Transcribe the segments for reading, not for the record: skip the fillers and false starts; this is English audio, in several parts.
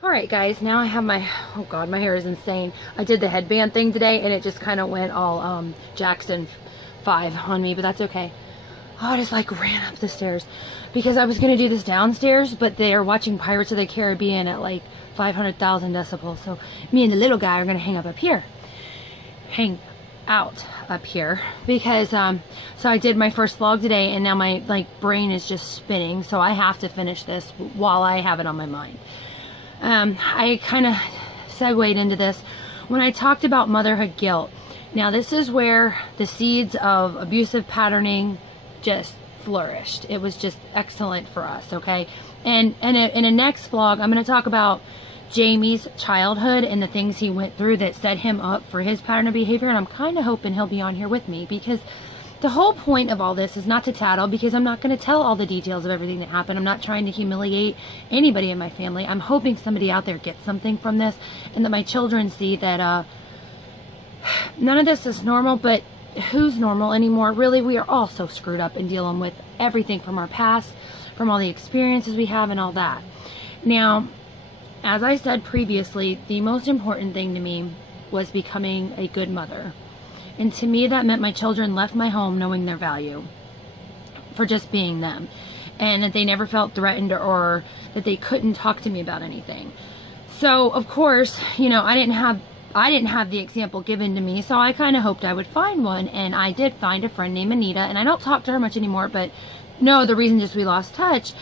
Alright guys, now I have my, oh god, my hair is insane. I did the headband thing today and it just kind of went all Jackson 5 on me, but that's okay. Oh, I just like ran up the stairs because I was going to do this downstairs, but they are watching Pirates of the Caribbean at like 500,000 decibels. So me and the little guy are going to hang out up here because so I did my first vlog today and now my brain is just spinning, so I have to finish this while I have it on my mind. I kind of segued into this when I talked about motherhood guilt. Now this is where the seeds of abusive patterning just flourished. It was just excellent for us, okay? And in a next vlog, I'm going to talk about Jamie's childhood and the things he went through that set him up for his pattern of behavior. And I'm kind of hoping he'll be on here with me, because the whole point of all this is not to tattle, because I'm not going to tell all the details of everything that happened. I'm not trying to humiliate anybody in my family. I'm hoping somebody out there gets something from this, and that my children see that none of this is normal, but who's normal anymore? Really, we are all so screwed up and dealing with everything from our past, from all the experiences we have and all that. Now, as I said previously, the most important thing to me was becoming a good mother. And to me, that meant my children left my home knowing their value for just being them, and that they never felt threatened or that they couldn't talk to me about anything. So, of course, you know, I didn't have the example given to me, so I kind of hoped I would find one, and I did find a friend named Anita, and I don't talk to her much anymore, but no, the reason just we lost touch.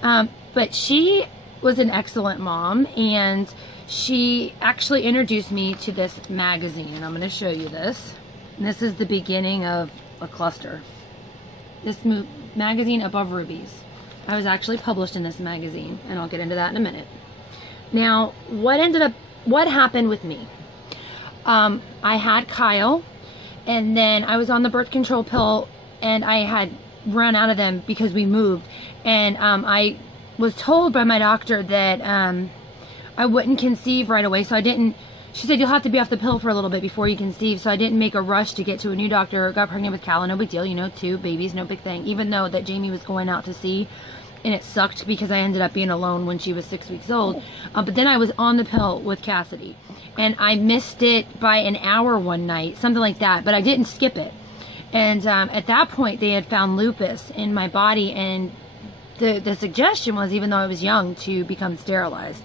But she was an excellent mom, and she actually introduced me to this magazine, and I'm going to show you this. And this is the beginning of a cluster. This magazine, Above Rubies. I was actually published in this magazine, and I'll get into that in a minute. Now, what happened with me? I had Kyle, and then I was on the birth control pill, and I had run out of them because we moved. And I was told by my doctor that I wouldn't conceive right away, so I didn't. She said, you'll have to be off the pill for a little bit before you conceive, so I didn't make a rush to get to a new doctor. Got pregnant with Calla, no big deal, you know, 2 babies, no big thing. Even though that Jamie was going out to sea, and it sucked because I ended up being alone when she was 6 weeks old. But then I was on the pill with Cassidy, and I missed it by an hour one night, something like that, but I didn't skip it. And at that point, they had found lupus in my body, and the suggestion was, even though I was young, to become sterilized.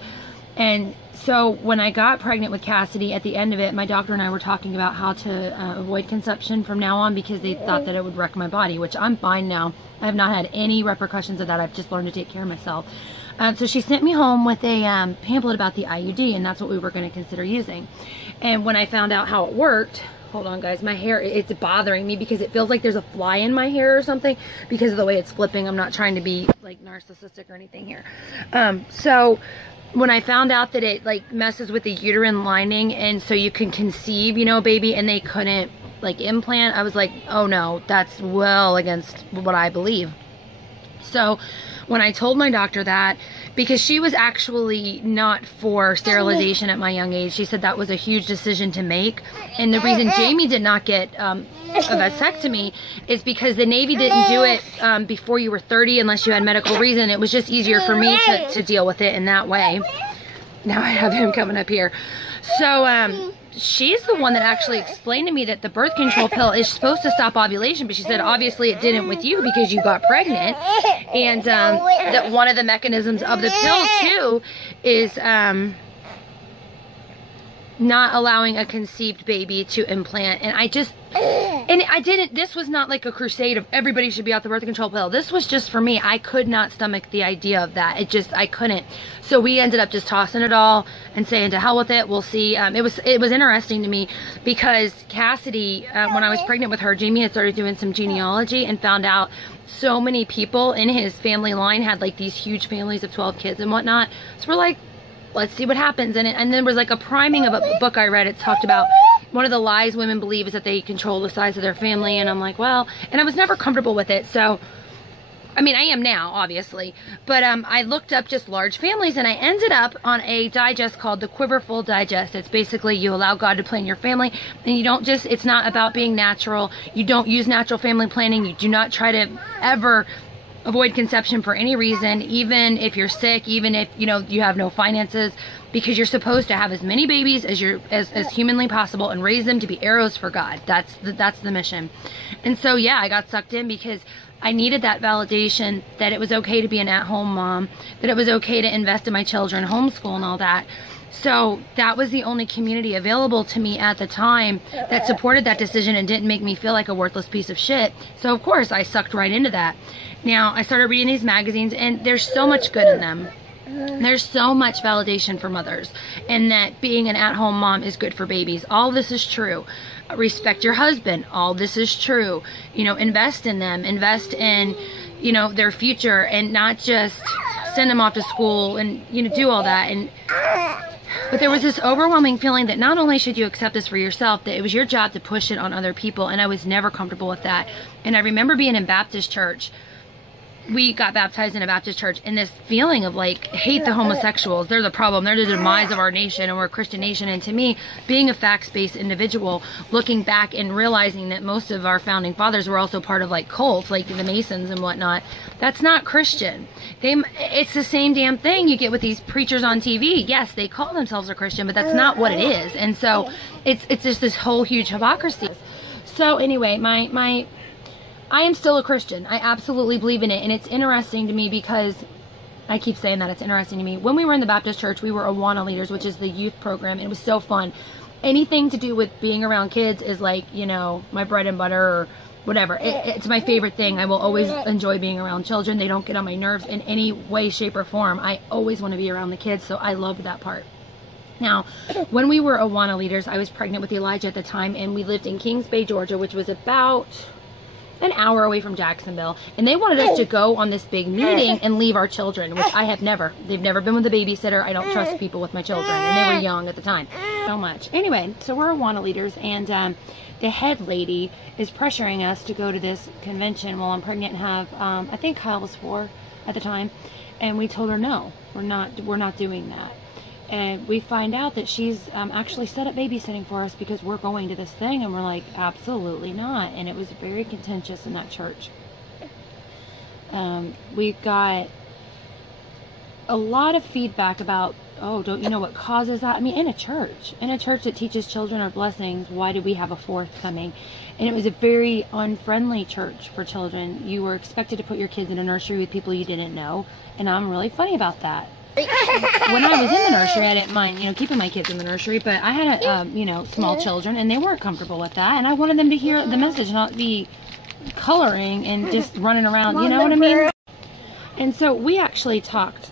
And so when I got pregnant with Cassidy, at the end of it, my doctor and I were talking about how to avoid conception from now on, because they thought that it would wreck my body, which I'm fine now. I have not had any repercussions of that. I've just learned to take care of myself. So she sent me home with a pamphlet about the IUD, and that's what we were going to consider using. And when I found out how it worked, hold on guys, my hair, it's bothering me because it feels like there's a fly in my hair or something because of the way it's flipping. I'm not trying to be like narcissistic or anything here. So when I found out that it like messes with the uterine lining, and so you can conceive, you know, baby, and they couldn't like implant, I was like, oh no, that's well against what I believe. So when I told my doctor that, because she was actually not for sterilization at my young age, she said that was a huge decision to make. And the reason Jamie did not get a vasectomy is because the Navy didn't do it before you were 30 unless you had medical reason. It was just easier for me to deal with it in that way. Now I have him coming up here. So she's the one that actually explained to me that the birth control pill is supposed to stop ovulation, but she said obviously it didn't with you because you got pregnant, and that one of the mechanisms of the pill too is not allowing a conceived baby to implant. And I didn't, this was not like a crusade of everybody should be off the birth control pill. This was just for me. I could not stomach the idea of that. I couldn't. So we ended up just tossing it all and saying to hell with it. We'll see. It was interesting to me because Cassidy, when I was pregnant with her, Jamie had started doing some genealogy and found out so many people in his family line had like these huge families of 12 kids and whatnot. So we're like, let's see what happens. And there was like a priming of a book I read. It talked about one of the lies women believe is that they control the size of their family. And I'm like, well, and I was never comfortable with it. So, I mean, I am now, obviously. But I looked up just large families, and I ended up on a digest called the Quiverful Digest. It's basically you allow God to plan your family, and you don't just, it's not about being natural. You don't use natural family planning. You do not try to ever avoid conception for any reason, even if you're sick, even if, you know, you have no finances, because you're supposed to have as many babies as humanly possible and raise them to be arrows for God. That's the mission. And so, yeah, I got sucked in because I needed that validation that it was okay to be an at-home mom, that it was okay to invest in my children, homeschool and all that. So that was the only community available to me at the time that supported that decision and didn't make me feel like a worthless piece of shit. So of course I sucked right into that. Now I started reading these magazines, and there's so much good in them. There's so much validation for mothers, and that being an at-home mom is good for babies. All this is true. Respect your husband. All this is true. You know, invest in them. Invest in, you know, their future, and not just send them off to school and, you know, do all that. But there was this overwhelming feeling that not only should you accept this for yourself, that it was your job to push it on other people, and I was never comfortable with that. And I remember being in Baptist church. We got baptized in a Baptist church, and this feeling of like, hate the homosexuals, they're the problem, they're the demise of our nation, and we're a Christian nation. And to me, being a facts-based individual, looking back and realizing that most of our founding fathers were also part of like cults, like the Masons and whatnot, that's not Christian. It's the same damn thing you get with these preachers on TV. Yes, they call themselves a Christian, but that's not what it is. And so it's just this whole huge hypocrisy. So anyway, I am still a Christian. I absolutely believe in it. And it's interesting to me because I keep saying that it's interesting to me. When we were in the Baptist church, we were Awana leaders, which is the youth program. And it was so fun. Anything to do with being around kids is like, you know, my bread and butter or whatever. It's my favorite thing. I will always enjoy being around children. They don't get on my nerves in any way, shape, or form. I always want to be around the kids. So I loved that part. Now, when we were Awana leaders, I was pregnant with Elijah at the time. And we lived in Kings Bay, Georgia, which was about an hour away from Jacksonville, and they wanted us to go on this big meeting and leave our children, which I have never. They've never been with a babysitter. I don't trust people with my children, and they were young at the time. So much. Anyway, so we're Awana leaders, and the head lady is pressuring us to go to this convention while I'm pregnant and have, I think Kyle was 4 at the time, and we told her no, we're not doing that. And we find out that she's actually set up babysitting for us because we're going to this thing, and we're like, absolutely not. And it was very contentious in that church. We got a lot of feedback about, oh, don't you know what causes that? I mean, in a church that teaches children are blessings, why did we have a 4th coming? And it was a very unfriendly church for children. You were expected to put your kids in a nursery with people you didn't know, and I'm really funny about that. When I was in the nursery, I didn't mind, you know, keeping my kids in the nursery, but I had, you know, small children, and they weren't comfortable with that, and I wanted them to hear the message, not be coloring and just running around, you know what I mean? And so we actually talked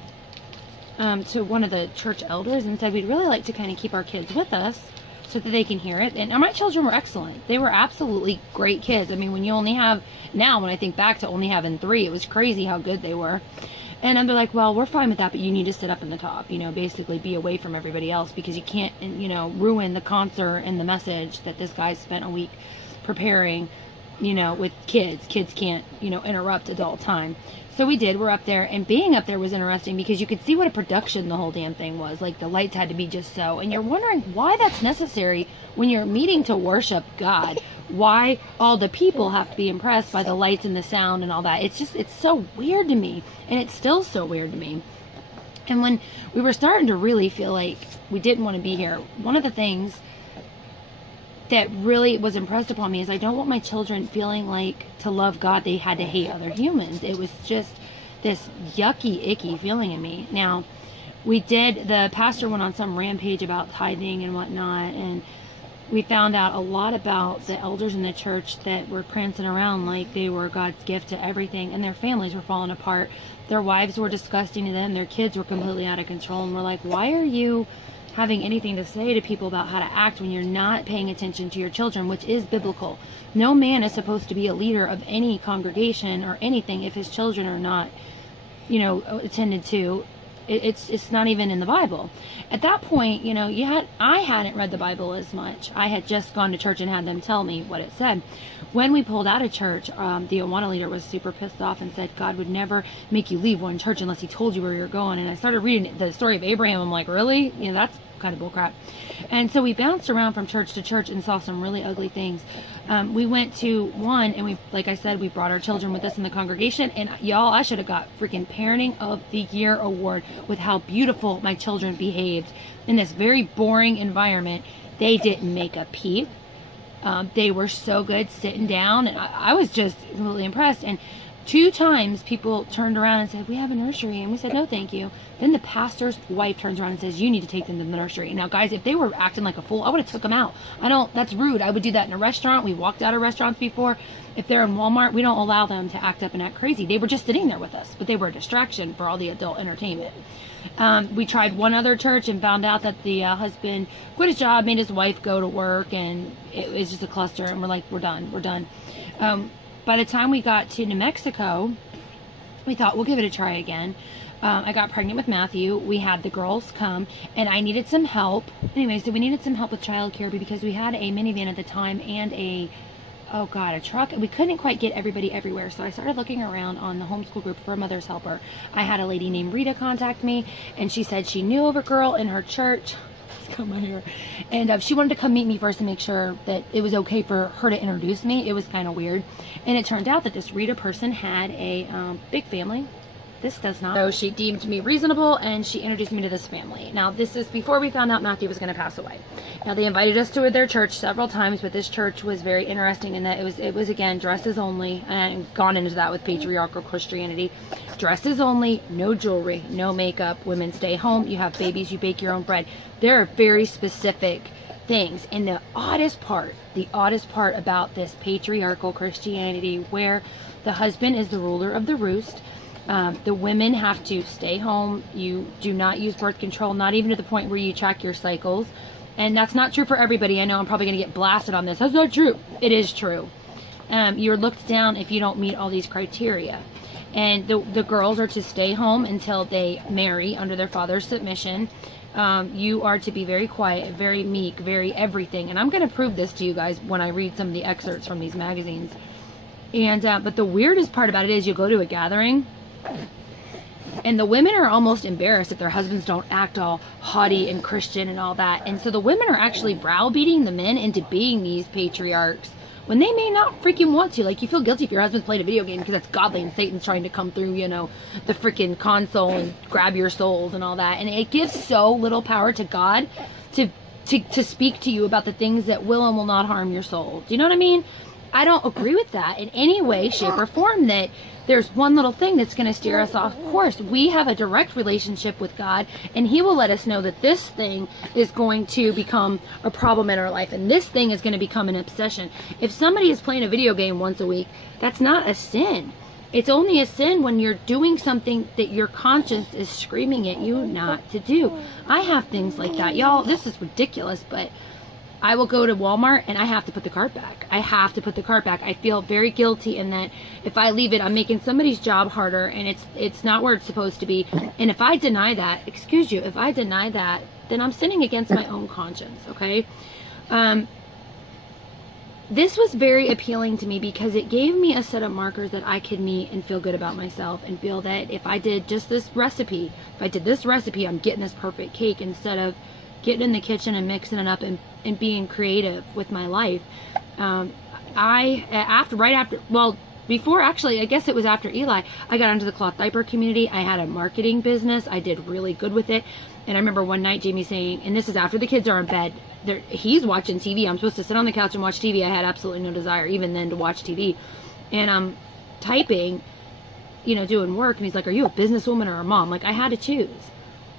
to one of the church elders and said we'd really like to kind of keep our kids with us so that they can hear it. And my children were excellent. They were absolutely great kids. I mean, when you only have, now when I think back to only having 3, it was crazy how good they were. And they're like, well, we're fine with that, but you need to sit up in the top, you know, basically be away from everybody else, because you can't, you know, ruin the concert and the message that this guy spent a week preparing, you know, with kids. Kids can't, you know, interrupt adult time. So we did. We're up there, and being up there was interesting because you could see what a production the whole damn thing was. Like, the lights had to be just so, and you're wondering why that's necessary when you're meeting to worship God. Why all the people have to be impressed by the lights and the sound and all that. It's just, it's so weird to me, and it's still so weird to me. And when we were starting to really feel like we didn't want to be here, one of the things that really was impressed upon me is I don't want my children feeling like to love God they had to hate other humans. It was just this yucky, icky feeling in me. Now, the pastor went on some rampage about tithing and whatnot, and we found out a lot about the elders in the church that were prancing around like they were God's gift to everything, and their families were falling apart. Their wives were disgusting to them. Their kids were completely out of control, and we're like, why are you having anything to say to people about how to act when you're not paying attention to your children, which is biblical? No man is supposed to be a leader of any congregation or anything if his children are not, you know, attended to. It's not even in the Bible. At that point, you know, I hadn't read the Bible as much. I had just gone to church and had them tell me what it said. When we pulled out of church, the Awana leader was super pissed off and said God would never make you leave one church unless he told you where you're going. And I started reading the story of Abraham. I'm like, really? You know, kind of bullcrap. And so we bounced around from church to church and saw some really ugly things. We went to one, and we, like I said, we brought our children with us in the congregation, and y'all, I should have got freaking Parenting of the Year award with how beautiful my children behaved in this very boring environment. They didn't make a peep. They were so good sitting down, and I was just really impressed. And 2 times people turned around and said, we have a nursery, and we said, no thank you. Then the pastor's wife turns around and says, you need to take them to the nursery. Now guys, if they were acting like a fool, I would have took them out. That's rude. I would do that in a restaurant. We walked out of restaurants before. If they're in Walmart, we don't allow them to act up and act crazy. They were just sitting there with us, but they were a distraction for all the adult entertainment. We tried one other church and found out that the husband quit his job, made his wife go to work, and it was just a cluster, and we're like, we're done. By the time we got to New Mexico, we thought, we'll give it a try again. I got pregnant with Matthew. We had the girls come, and I needed some help. Anyway, so we needed some help with childcare because we had a minivan at the time and a truck, and we couldn't quite get everybody everywhere. So I started looking around on the homeschool group for a mother's helper. I had a lady named Rita contact me, and she said she knew of a girl in her church. Cut my hair. And she wanted to come meet me first to make sure that it was okay for her to introduce me. It was kind of weird. And it turned out that this Rita person had a big family. This does not. So she deemed me reasonable, and she introduced me to this family. Now, this is before we found out Matthew was going to pass away. Now, they invited us to their church several times, but this church was very interesting in that it was again, dresses only, and I've gone into that with patriarchal Christianity. Dresses only, no jewelry, no makeup. Women stay home. You have babies, you bake your own bread. There are very specific things. And the oddest part about this patriarchal Christianity, where the husband is the ruler of the roost, the women have to stay home. You do not use birth control, not even to the point where you track your cycles. And that's not true for everybody. I know I'm probably going to get blasted on this. That's not true. It is true. You're looked down if you don't meet all these criteria. And the girls are to stay home until they marry under their father's submission. You are to be very quiet, very meek, very everything. And I'm going to prove this to you guys when I read some of the excerpts from these magazines. And but the weirdest part about it is you go to a gathering, and the women are almost embarrassed if their husbands don't act all haughty and Christian and all that. And so the women are actually browbeating the men into being these patriarchs when they may not freaking want to. Like, you feel guilty if your husband's playing a video game because that's godly and Satan's trying to come through, you know, the freaking console and grab your souls and all that. And it gives so little power to God to speak to you about the things that will and will not harm your soul. Do you know what I mean? I don't agree with that in any way, shape, or form, that there's one little thing that's going to steer us off course. We have a direct relationship with God, and He will let us know that this thing is going to become a problem in our life, and this thing is going to become an obsession. If somebody is playing a video game once a week, that's not a sin. It's only a sin when you're doing something that your conscience is screaming at you not to do. I have things like that. Y'all, this is ridiculous, but I will go to Walmart and I have to put the cart back. I have to put the cart back. I feel very guilty in that if I leave it, I'm making somebody's job harder, and it's not where it's supposed to be. And if I deny that, excuse you, if I deny that, then I'm sinning against my own conscience, okay? This was very appealing to me because it gave me a set of markers that I could meet and feel good about myself and feel that if I did just this recipe, I'm getting this perfect cake, instead of getting in the kitchen and mixing it up and being creative with my life. Before, actually, I guess it was after Eli, I got into the cloth diaper community. I had a marketing business. I did really good with it. And I remember one night Jamie saying, and this is after the kids are in bed, he's watching TV. I'm supposed to sit on the couch and watch TV. I had absolutely no desire even then to watch TV. And I'm typing, you know, doing work, and he's like, are you a businesswoman or a mom? Like, I had to choose.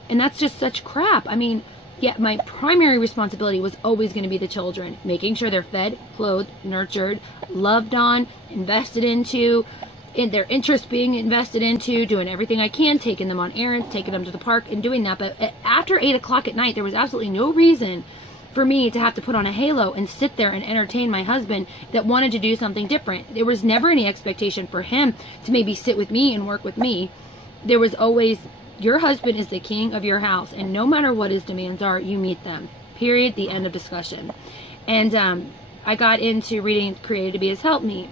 And that's just such crap. I mean, yeah, my primary responsibility was always going to be the children, making sure they're fed, clothed, nurtured, loved on, invested into, in their interests being invested into, doing everything I can, taking them on errands, taking them to the park, and doing that. But after 8 o'clock at night, there was absolutely no reason for me to have to put on a halo and sit there and entertain my husband that wanted to do something different. There was never any expectation for him to maybe sit with me and work with me. There was always, your husband is the king of your house, and no matter what his demands are, you meet them. Period. The end of discussion. And I got into reading Created to Be His Helpmeet.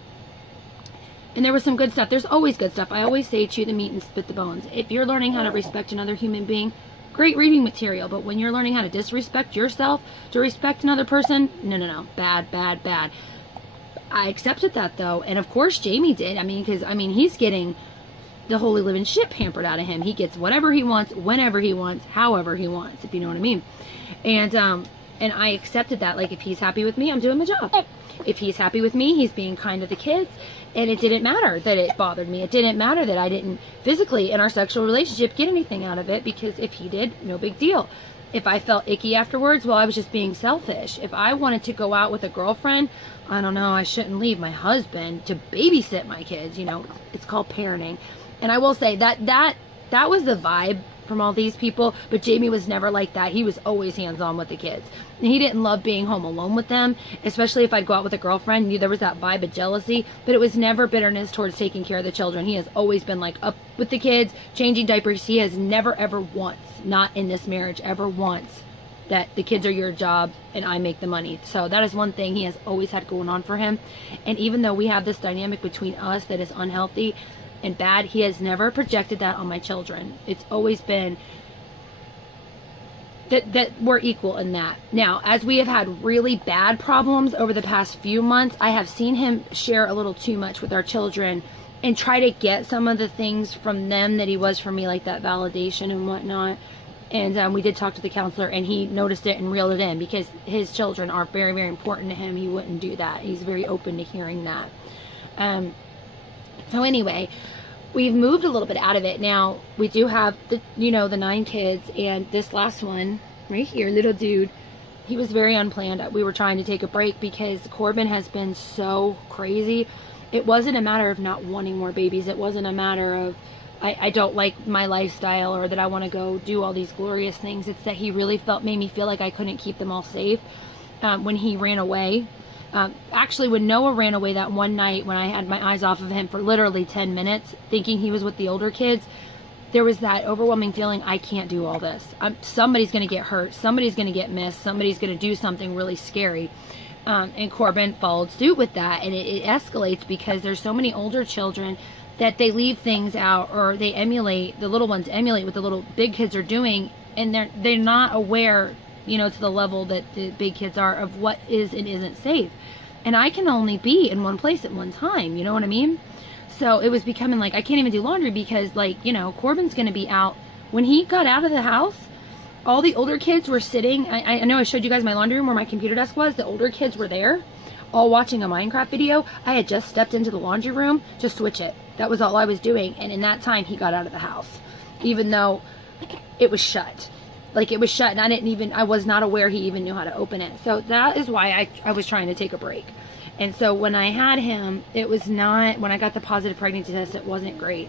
And there was some good stuff. There's always good stuff. I always say chew the meat and spit the bones. If you're learning how to respect another human being, great reading material. But when you're learning how to disrespect yourself to respect another person, no, bad, bad, bad. I accepted that though, and of course Jamie did. I mean, because he's getting the holy living shit pampered out of him. He gets whatever he wants, whenever he wants, however he wants, if you know what I mean. And I accepted that. Like, if he's happy with me, I'm doing my job. If he's happy with me, he's being kind to the kids. And it didn't matter that it bothered me. It didn't matter that I didn't physically in our sexual relationship get anything out of it, because if he did, no big deal. If I felt icky afterwards, well, I was just being selfish. If I wanted to go out with a girlfriend, I don't know, I shouldn't leave my husband to babysit my kids. You know, it's called parenting. And I will say that was the vibe from all these people, but Jamie was never like that. He was always hands-on with the kids. And he didn't love being home alone with them, especially if I'd go out with a girlfriend. There was that vibe of jealousy, but it was never bitterness towards taking care of the children. He has always been like up with the kids, changing diapers. He has never ever once, not in this marriage, ever once, that the kids are your job and I make the money. So that is one thing he has always had going on for him. And even though we have this dynamic between us that is unhealthy and bad, he has never projected that on my children. It's always been that we're equal in that. Now, as we have had really bad problems over the past few months, I have seen him share a little too much with our children and try to get some of the things from them that he was from me, like that validation and whatnot. And we did talk to the counselor, and he noticed it and reeled it in, because his children are very, very important to him. He wouldn't do that. He's very open to hearing that. So anyway, we've moved a little bit out of it. Now, we do have the 9 kids, and this last one right here, little dude, he was very unplanned. We were trying to take a break because Corbin has been so crazy. It wasn't a matter of not wanting more babies. It wasn't a matter of I don't like my lifestyle, or that I want to go do all these glorious things. It's that he really made me feel like I couldn't keep them all safe. When he ran away, actually when Noah ran away that one night, when I had my eyes off of him for literally 10 minutes thinking he was with the older kids, there was that overwhelming feeling, I can't do all this. Somebody's going to get hurt, somebody's going to get missed, somebody's going to do something really scary. And Corbin followed suit with that, and it escalates because there's so many older children that they leave things out, or they emulate, the little ones emulate what the little big kids are doing, and they're not aware, to the level that the big kids are, of what is and isn't safe. And I can only be in one place at one time, you know what I mean? So it was becoming like, I can't even do laundry because, Corbin's going to be out. When he got out of the house, all the older kids were sitting, I know I showed you guys my laundry room where my computer desk was. The older kids were there, all watching a Minecraft video. I had just stepped into the laundry room to switch it. That was all I was doing. And in that time, he got out of the house, even though it was shut. Like, it was shut, and I was not aware he even knew how to open it. So that is why I was trying to take a break. And so when I had him, it was not, when I got the positive pregnancy test, it wasn't great.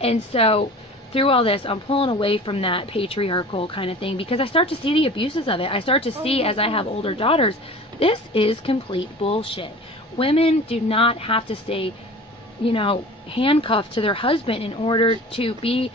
And so through all this, I'm pulling away from that patriarchal kind of thing, because I start to see the abuses of it. I start to see, as I have older daughters, this is complete bullshit. Women do not have to stay, handcuffed to their husband in order to be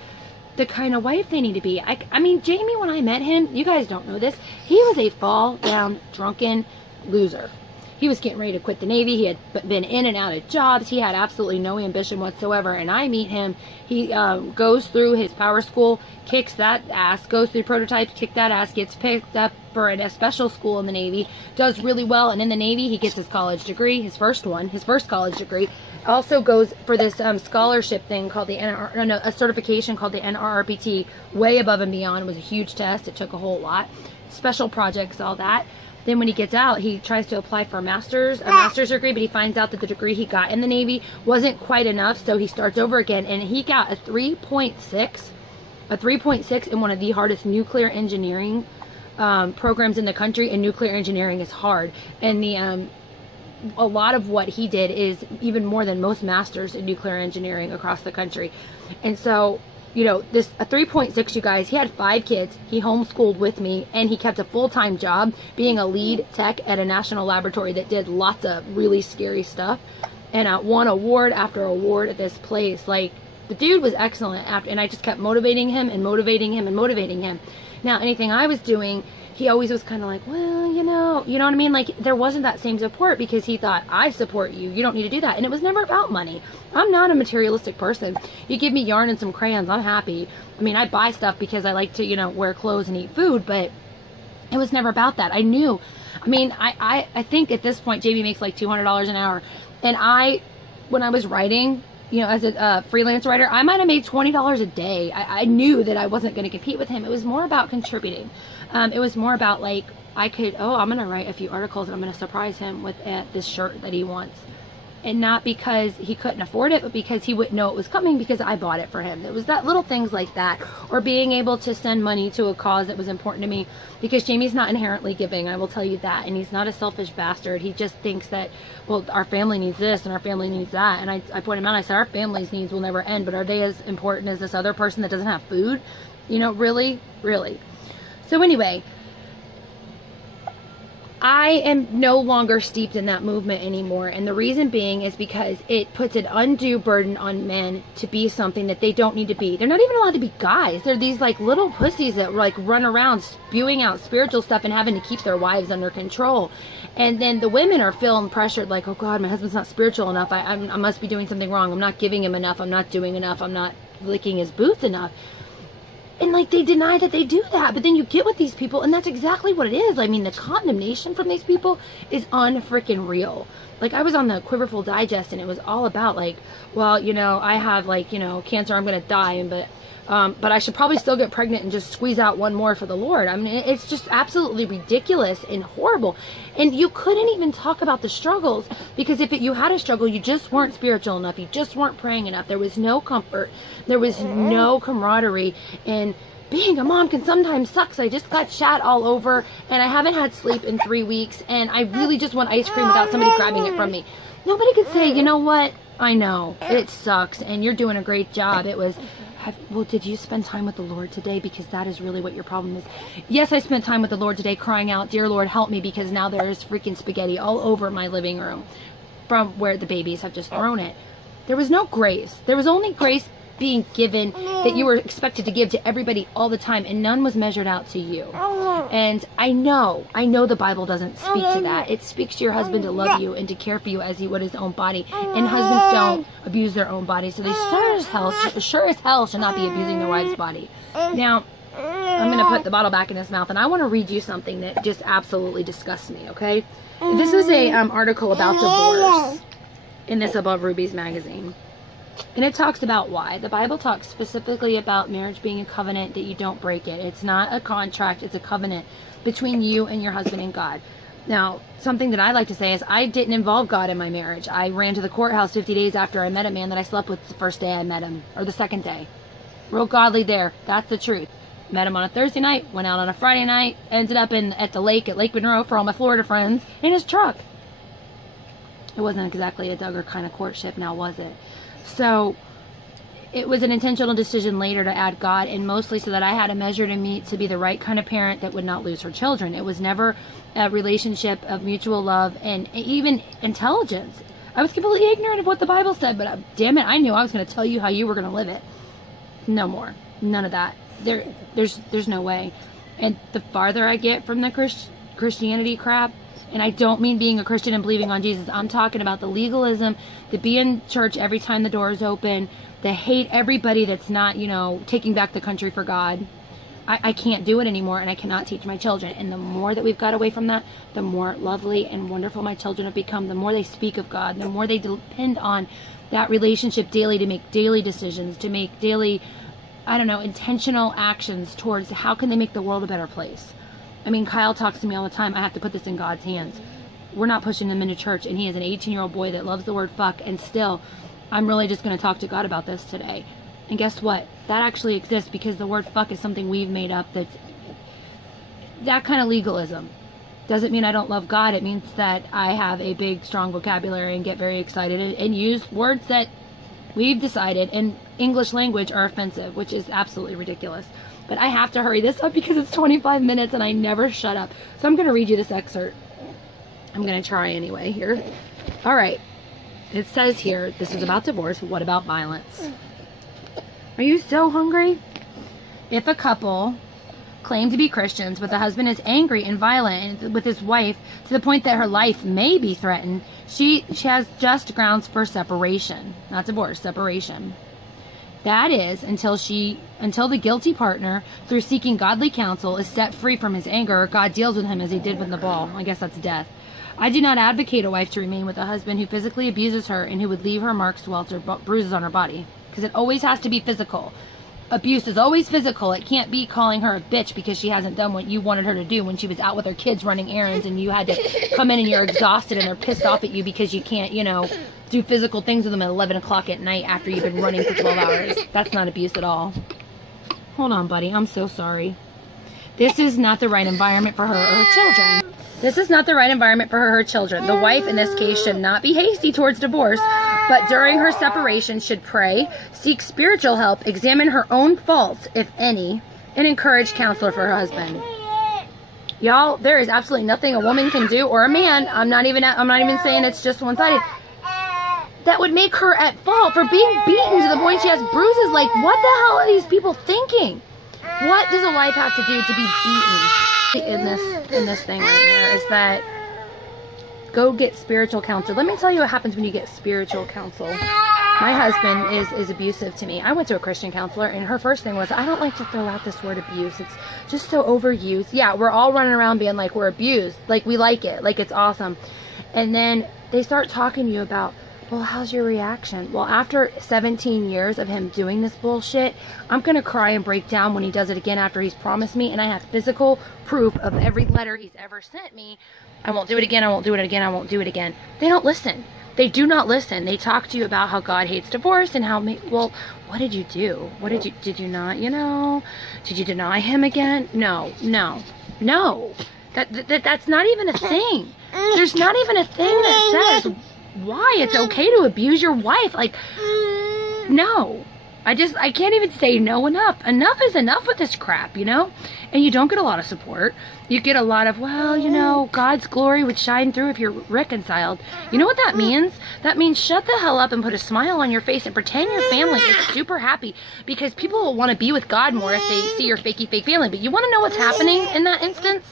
the kind of wife they need to be. I mean, Jamie, when I met him, you guys don't know this, he was a fall down, drunken loser. He was getting ready to quit the Navy. He had been in and out of jobs. He had absolutely no ambition whatsoever. And I meet him. He goes through his power school, kicks that ass, goes through prototypes, kicks that ass, gets picked up for a special school in the Navy, does really well. And in the Navy, he gets his college degree, his first college degree. Also goes for this scholarship thing called a certification called the NRRPT, way above and beyond. It was a huge test. It took a whole lot. Special projects, all that. Then when he gets out, he tries to apply for a master's degree, but he finds out that the degree he got in the Navy wasn't quite enough, so he starts over again, and he got a 3.6 in one of the hardest nuclear engineering programs in the country, and nuclear engineering is hard. And a lot of what he did is even more than most masters in nuclear engineering across the country. And so, a 3.6, you guys, he had 5 kids, he homeschooled with me, and he kept a full-time job being a lead tech at a national laboratory that did lots of really scary stuff, and won award after award at this place. Like, The dude was excellent after, and I just kept motivating him and motivating him and motivating him. Now, anything I was doing, he always was kind of like, well, you know what I mean? Like, there wasn't that same support because he thought, I support you. You don't need to do that. And it was never about money. I'm not a materialistic person. You give me yarn and some crayons, I'm happy. I mean, I buy stuff because I like to, you know, wear clothes and eat food, but it was never about that. I knew. I mean, I think at this point, Jamie makes like $200 an hour. And when I was writing, you know, as a freelance writer, I might have made $20 a day. I knew that I wasn't going to compete with him. It was more about contributing. It was more about like, I'm going to write a few articles and I'm going to surprise him with this shirt that he wants. And not because he couldn't afford it, but because he wouldn't know it was coming because I bought it for him. It was that little things like that. Or being able to send money to a cause that was important to me. Because Jamie's not inherently giving, I will tell you that. And he's not a selfish bastard. He just thinks that, well, our family needs this and our family needs that. And I pointed him out, I said, our family's needs will never end. But are they as important as this other person that doesn't have food? You know, really? Really? So anyway, I am no longer steeped in that movement anymore. And the reason being is because it puts an undue burden on men to be something that they don't need to be. They're not even allowed to be guys. They're these like little pussies that like run around spewing out spiritual stuff and having to keep their wives under control. And then the women are feeling pressured like, oh God, my husband's not spiritual enough. I must be doing something wrong. I'm not giving him enough. I'm not doing enough. I'm not licking his boots enough. And like they deny that they do that, but then you get with these people and that's exactly what it is. I mean, the condemnation from these people is unfreaking real. Like I was on the Quiverful Digest and it was all about like, well, you know, I have like, you know, cancer, I'm going to die, but I should probably still get pregnant and just squeeze out one more for the Lord. I mean, it's just absolutely ridiculous and horrible. And you couldn't even talk about the struggles because if you had a struggle, you just weren't spiritual enough. You just weren't praying enough. There was no comfort. There was no camaraderie. And being a mom can sometimes suck. So I just got shat all over and I haven't had sleep in 3 weeks. And I really just want ice cream without somebody grabbing it from me. Nobody could say, you know what? I know it sucks and you're doing a great job. It was, well, did you spend time with the Lord today? Because that is really what your problem is. Yes, I spent time with the Lord today crying out, dear Lord, help me, because now there's freaking spaghetti all over my living room from where the babies have just thrown it. There was no grace. There was only grace being given that you were expected to give to everybody all the time, and none was measured out to you. And I know the Bible doesn't speak to that. It speaks to your husband to love you and to care for you as he would his own body. And husbands don't abuse their own body, so they sure as hell should not be abusing their wife's body. Now, I'm going to put the bottle back in his mouth, and I want to read you something that just absolutely disgusts me, okay? This is a article about divorce in this Above Rubies magazine. And it talks about why. The Bible talks specifically about marriage being a covenant, that you don't break it. It's not a contract, it's a covenant between you and your husband and God. Now, something that I like to say is I didn't involve God in my marriage. I ran to the courthouse 50 days after I met a man that I slept with the first day I met him, or the second day. Real godly there. That's the truth. Met him on a Thursday night, went out on a Friday night, ended up at the lake at Lake Monroe for all my Florida friends in his truck. It wasn't exactly a Duggar kind of courtship, now was it? So it was an intentional decision later to add God, and mostly so that I had a measure to meet to be the right kind of parent that would not lose her children. It was never a relationship of mutual love and even intelligence. I was completely ignorant of what the Bible said, but damn it, I knew I was going to tell you how you were going to live it. No more. None of that. There's no way. And the farther I get from the Christianity crap, and I don't mean being a Christian and believing on Jesus. I'm talking about the legalism, the be in church every time the door is open, the hate everybody that's not, you know, taking back the country for God. I can't do it anymore, and I cannot teach my children. And the more that we've got away from that, the more lovely and wonderful my children have become, the more they speak of God, the more they depend on that relationship daily to make daily decisions, to make daily, I don't know, intentional actions towards how can they make the world a better place. I mean, Kyle talks to me all the time. I have to put this in God's hands. We're not pushing him into church, and he is an 18-year-old boy that loves the word fuck, and still, I'm really just going to talk to God about this today. And guess what? That actually exists because the word fuck is something we've made up that's that kind of legalism. Doesn't mean I don't love God. It means that I have a big, strong vocabulary and get very excited and use words that we've decided in English language are offensive, which is absolutely ridiculous. But I have to hurry this up because it's 25 minutes and I never shut up. So I'm going to read you this excerpt. I'm going to try anyway here. All right. It says here, this is about divorce. What about violence? Are you so hungry? If a couple claim to be Christians, but the husband is angry and violent with his wife to the point that her life may be threatened, she has just grounds for separation. Not divorce, separation. That is, until the guilty partner, through seeking godly counsel, is set free from his anger, or God deals with him as he did with Nabal. I guess that's death. I do not advocate a wife to remain with a husband who physically abuses her and who would leave her marks, welts, or bruises on her body. Because it always has to be physical. Abuse is always physical. It can't be calling her a bitch because she hasn't done what you wanted her to do when she was out with her kids running errands and you had to come in and you're exhausted and they're pissed off at you because you can't, you know, do physical things with them at 11 o'clock at night after you've been running for 12 hours. That's not abuse at all. Hold on, buddy. I'm so sorry. This is not the right environment for her or her children. This is not the right environment for her or her children. The wife, in this case, should not be hasty towards divorce, but during her separation should pray, seek spiritual help, examine her own faults, if any, and encourage counsel for her husband. Y'all, there is absolutely nothing a woman can do, or a man, I'm not even saying it's just one-sided, that would make her at fault for being beaten to the point she has bruises. Like, what the hell are these people thinking? What does a wife have to do to be beaten? In this thing right here is that go get spiritual counsel. Let me tell you what happens when you get spiritual counsel. My husband is abusive to me. I went to a Christian counselor and her first thing was, I don't like to throw out this word abuse. It's just so overused. Yeah, we're all running around being like we're abused. Like we like it. Like it's awesome. And then they start talking to you about, well, how's your reaction? Well, after 17 years of him doing this bullshit, I'm going to cry and break down when he does it again after he's promised me, and I have physical proof of every letter he's ever sent me. I won't do it again, I won't do it again, I won't do it again. They don't listen. They do not listen. They talk to you about how God hates divorce and how, well, what did you do? What did you not, you know? Did you deny him again? No. That's not even a thing. There's not even a thing that says why it's okay to abuse your wife. Like, no. I can't even say no enough. Enough is enough with this crap, you know? And you don't get a lot of support. You get a lot of, well, you know, God's glory would shine through if you're reconciled. You know what that means? That means shut the hell up and put a smile on your face and pretend your family is super happy, because people will want to be with God more if they see your fakey fake family. But you want to know what's happening in that instance?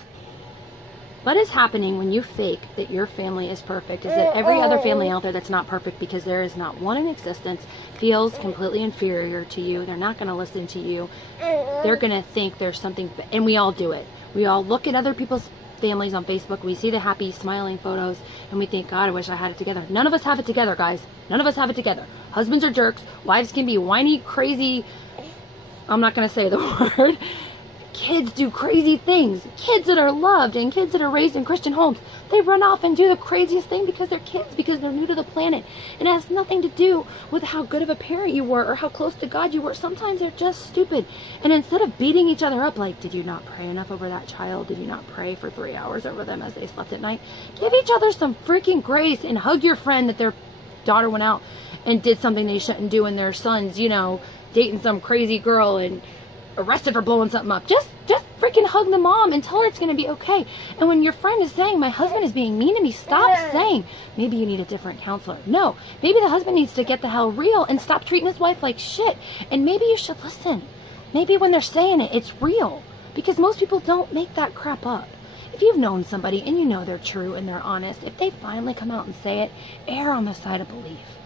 What is happening when you fake that your family is perfect is that every other family out there that's not perfect, because there is not one in existence, feels completely inferior to you. They're not going to listen to you. They're going to think there's something, and we all do it. We all look at other people's families on Facebook. We see the happy, smiling photos, and we think, God, I wish I had it together. None of us have it together, guys. None of us have it together. Husbands are jerks. Wives can be whiny, crazy. I'm not going to say the word. Kids do crazy things. Kids that are loved and kids that are raised in Christian homes, they run off and do the craziest thing because they're kids, because they're new to the planet. It has nothing to do with how good of a parent you were or how close to God you were. Sometimes they're just stupid. And instead of beating each other up like, did you not pray enough over that child? Did you not pray for 3 hours over them as they slept at night? Give each other some freaking grace and hug your friend that their daughter went out and did something they shouldn't do, and their son's, you know, dating some crazy girl and arrested for blowing something up. Just freaking hug the mom and tell her it's going to be okay. And when your friend is saying, my husband is being mean to me, stop saying, maybe you need a different counselor. No, maybe the husband needs to get the hell real and stop treating his wife like shit. And maybe you should listen. Maybe when they're saying it, it's real. Because most people don't make that crap up. If you've known somebody and you know they're true and they're honest, if they finally come out and say it, err on the side of belief.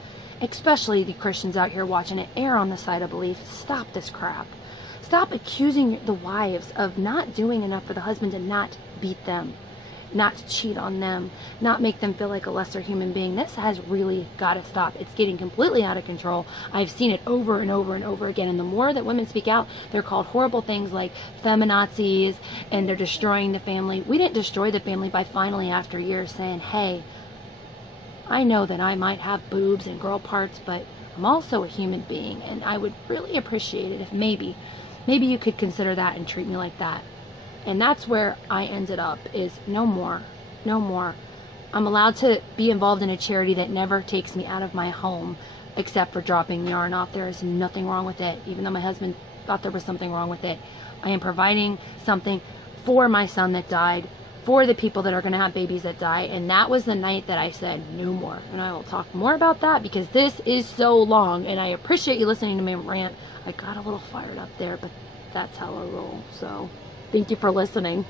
Especially the Christians out here watching it, err on the side of belief. Stop this crap. Stop accusing the wives of not doing enough for the husband and not beat them, not to cheat on them, not make them feel like a lesser human being. This has really got to stop. It's getting completely out of control. I've seen it over and over and over again. And the more that women speak out, they're called horrible things like feminazis, and they're destroying the family. We didn't destroy the family by finally, after years, saying, hey, I know that I might have boobs and girl parts, but I'm also a human being, and I would really appreciate it if maybe you could consider that and treat me like that. And that's where I ended up, is no more. I'm allowed to be involved in a charity that never takes me out of my home except for dropping yarn off. There is nothing wrong with it, even though my husband thought there was something wrong with it. I am providing something for my son that died, for the people that are going to have babies that die. And that was the night that I said no more. And I will talk more about that because this is so long, and I appreciate you listening to me rant. I got a little fired up there, but that's how I roll. So thank you for listening.